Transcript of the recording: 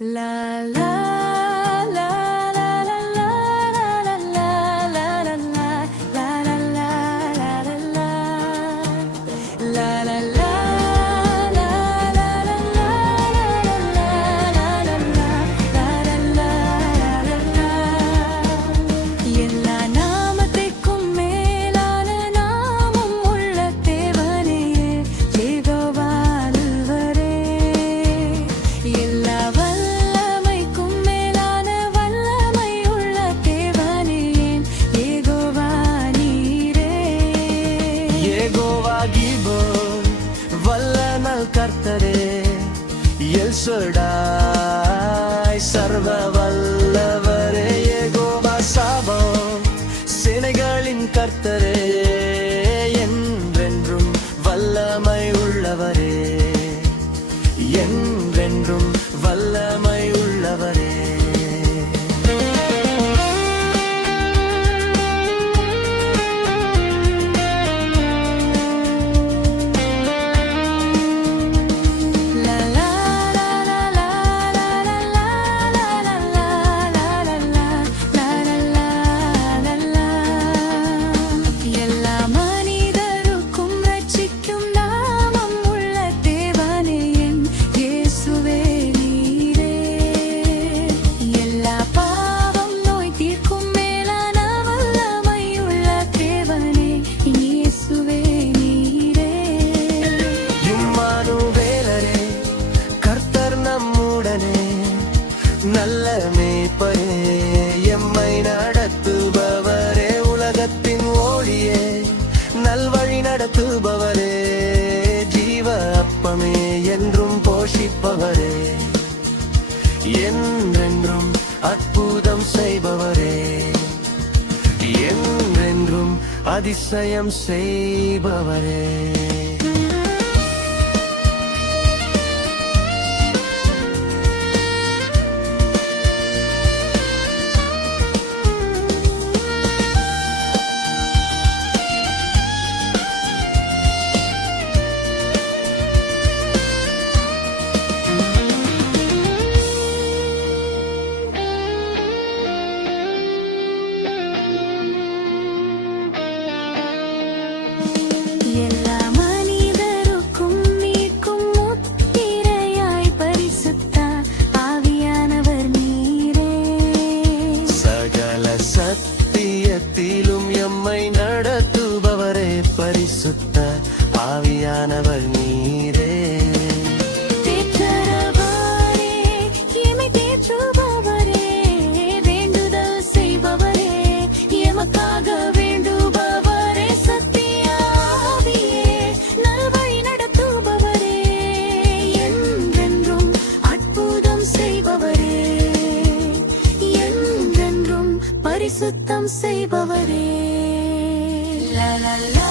La la la la la la la la la la la la la la la la la la la. கர்த்தரே L Shaddai சர்வ வல்லவரே யெகோவா சாபாத் சேனைகளின் கர்த்தரே என்றென்றும் வல்லமை உள்ளவரே என்றென்றும் வல்லமை உள்ளவரே. நல்ல மேய்ப்பரே எம்மை நடத்துபவரே உலகத்தின் ஓடியே நல்வழி நடத்துபவரே ஜீவ அப்பமே என்றும் போஷிப்பவரே என்றென்றும் அற்புதம் செய்பவரே என்றென்றும் அதிசயம் செய்பவரே. சத்தியத்திலும் எம்மை நடத்துபவரே பரிசுத்த ஆவியானவர் நீரே. தேற்றுபவரே வேண்டுதல் செய்பவரே எமக்காக வேண்டுபவரே சத்திய ஆவியே நல்வழி நடத்துபவரே என்றென்றும் அற்புதம் செய்பவரே என்றென்றும் பரிசுத்தம் செய்பவரே. லா லா லா